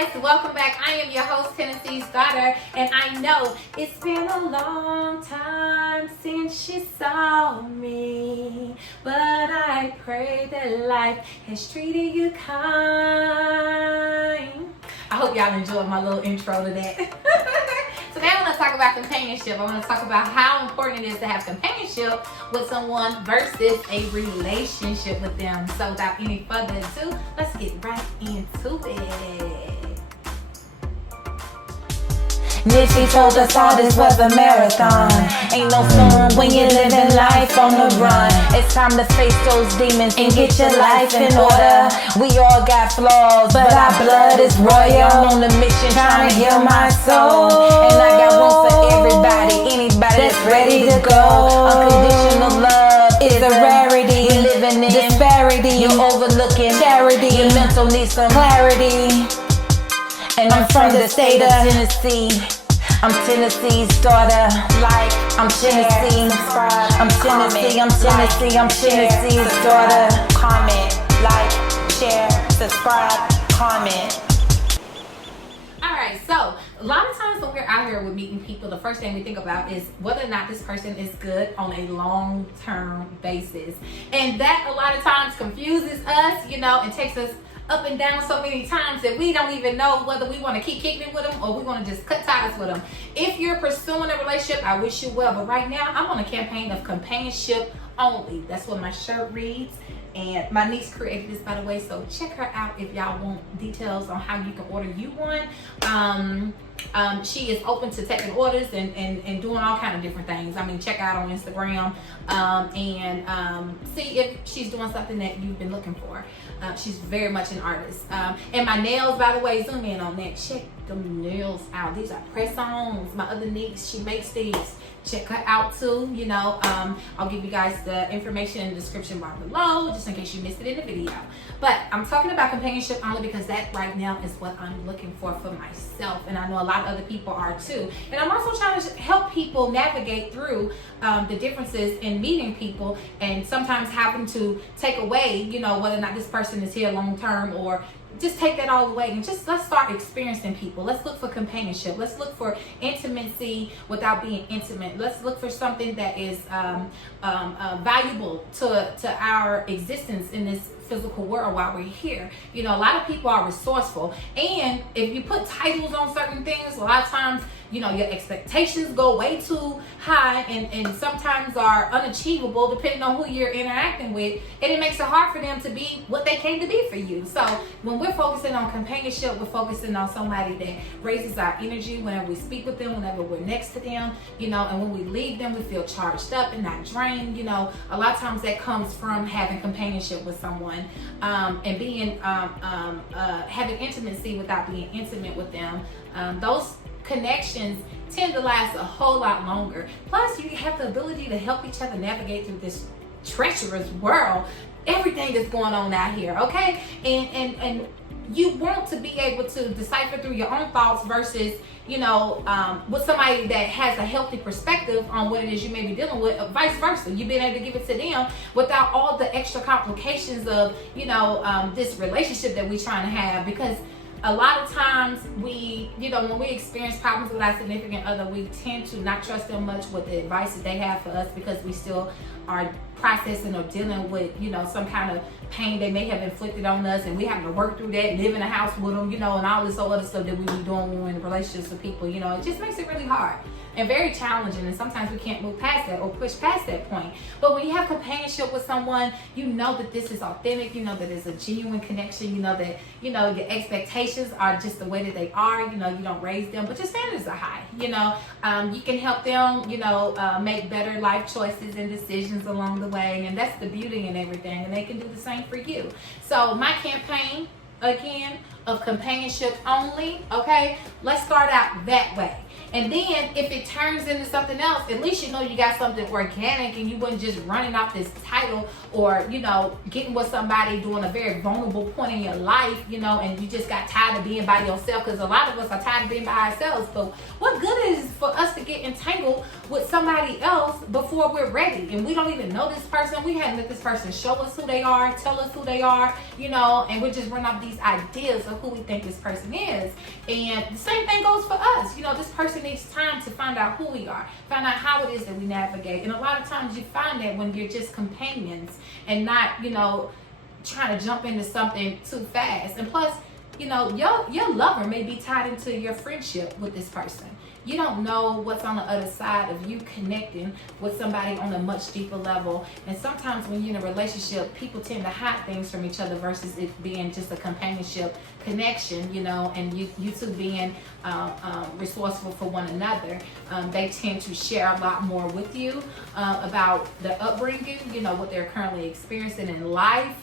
guys, welcome back. I am your host, Tennessee's daughter, and I know it's been a long time since you saw me, but I pray that life has treated you kind. I hope y'all enjoyed my little intro to that. Today I want to talk about companionship. I want to talk about how important it is to have companionship with someone versus a relationship with them. So without any further ado, let's get right into it. Nipsey told us all this was a marathon. Ain't no fun when you're living life on the run. It's time to face those demons and get your life in order. We all got flaws, but our blood is royal. I'm on a mission trying to heal my soul, and I got room for everybody, anybody that's ready to go. Unconditional love is a rarity. You're living in disparity. You're overlooking charity. Your mental needs some clarity. And I'm from the state of Tennessee. I'm Tennessee's daughter. Like, I'm Tennessee. I'm Tennessee. I'm Tennessee. I'm Tennessee's daughter. Comment, like, share, subscribe, comment. Alright, so a lot of times when we're out here with meeting people, the first thing we think about is whether or not this person is good on a long-term basis. And that a lot of times confuses us, and takes us up and down so many times that we don't even know whether we want to keep kicking it with them or we want to just cut ties with them. If you're pursuing a relationship, I wish you well, but right now I'm on a campaign of companionship only. That's what my shirt reads, and my niece created this, by the way, so check her out if y'all want details on how you can order you one. She is open to taking orders and doing all kind of different things. I mean, check her out on Instagram and see if she's doing something that you've been looking for. She's very much an artist. And my nails, by the way, zoom in on that. Check them nails out. These are press-ons. My other niece, she makes these. Check her out too. I'll give you guys the information in the description bar below, just in case you missed it in the video. But I'm talking about companionship only because that right now is what I'm looking for myself, and I know a lot of other people are too. And I'm also trying to help people navigate through the differences in meeting people, and sometimes having to take away, whether or not this person is here long term, or just take that all away and just let's start experiencing people. Let's look for companionship. Let's look for intimacy without being intimate. Let's look for something that is valuable to our existence in this physical world while we're here. A lot of people are resourceful, and if you put titles on certain things, a lot of times your expectations go way too high and sometimes are unachievable depending on who you're interacting with, and it makes it hard for them to be what they came to be for you. So when we're focusing on companionship, we're focusing on somebody that raises our energy whenever we speak with them, whenever we're next to them, and when we leave them, we feel charged up and not drained. A lot of times that comes from having companionship with someone, and being having intimacy without being intimate with them. Those connections tend to last a whole lot longer. Plus, you have the ability to help each other navigate through this treacherous world. Everything is going on out here, okay? And you want to be able to decipher through your own thoughts versus, with somebody that has a healthy perspective on what it is you may be dealing with, vice versa. You've been able to give it to them without all the extra complications of, this relationship that we're trying to have. Because a lot of times when we experience problems with our significant other, we tend to not trust them much with the advice that they have for us because we still are processing or dealing with, some kind of pain they may have inflicted on us, and we have to work through that, live in a house with them, and all this other stuff that we be doing when we're in relationships with people. It just makes it really hard and very challenging, and sometimes we can't move past that or push past that point. But when you have companionship with someone, that this is authentic, that it's a genuine connection, that your expectations are just the way that they are, you don't raise them, but your standards are high. You can help them make better life choices and decisions along the way, and that's the beauty in everything, and they can do the same for you. So my campaign, again, of companionship only, okay, let's start out that way. And then if it turns into something else, at least you got something organic, and you wasn't just running off this title or, getting with somebody during a very vulnerable point in your life, and you just got tired of being by yourself, because a lot of us are tired of being by ourselves. But what good is for us to get entangled with somebody else before we're ready, and we don't even know this person? We hadn't let this person show us who they are, tell us who they are, and we just run off these ideas of who we think this person is. And the same thing goes for us. You know, this person needs time to find out who we are, find out how it is that we navigate. And a lot of times you find that when you're just companions and not, you know, trying to jump into something too fast. And plus, you know, your lover may be tied into your friendship with this person. You don't know what's on the other side of you connecting with somebody on a much deeper level. And sometimes when you're in a relationship, people tend to hide things from each other versus it being just a companionship connection, you know, and you two being resourceful for one another. They tend to share a lot more with you about their upbringing, you know, what they're currently experiencing in life.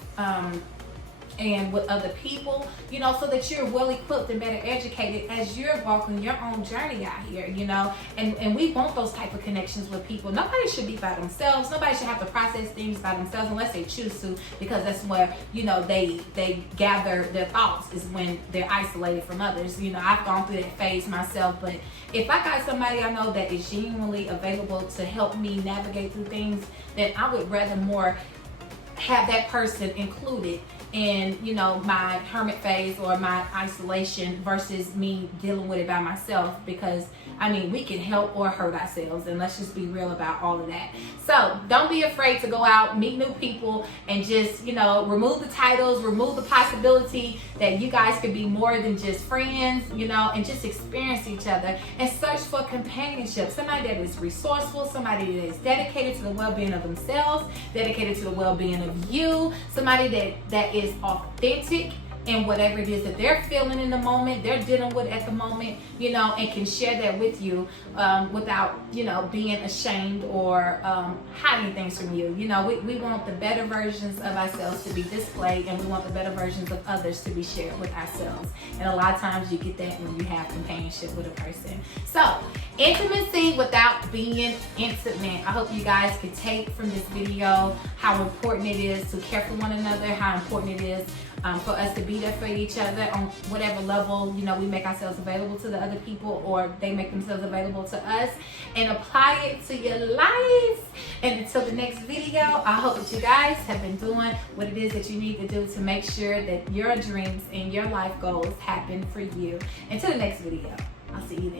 And with other people, you know, so that you're well equipped and better educated as you're walking your own journey out here, you know. And we want those type of connections with people. Nobody should be by themselves. Nobody should have to process things by themselves unless they choose to, because that's where, you know, they gather their thoughts, is when they're isolated from others. You know, I've gone through that phase myself, but if I got somebody I know that is genuinely available to help me navigate through things, then I would rather more have that person included in, you know, my hermit phase or my isolation versus me dealing with it by myself. Because I mean, we can help or hurt ourselves, and let's just be real about all of that. So don't be afraid to go out, meet new people, and just, you know, remove the titles, remove the possibility that you guys could be more than just friends, you know, and just experience each other and search for companionship. Somebody that is resourceful, somebody that is dedicated to the well-being of themselves, dedicated to the well-being of you, somebody that is authentic in whatever it is that they're feeling in the moment, they're dealing with at the moment, you know, and can share that with you without, you know, being ashamed or hiding things from you. You know, we want the better versions of ourselves to be displayed, and we want the better versions of others to be shared with ourselves. And a lot of times you get that when you have companionship with a person. So, intimacy without being intimate. I hope you guys could take from this video how important it is to care for one another, how important it is for us to be there for each other on whatever level, you know, we make ourselves available to the other people or they make themselves available to us, and apply it to your life. And until the next video, I hope that you guys have been doing what it is that you need to do to make sure that your dreams and your life goals happen for you. Until the next video, I'll see you then.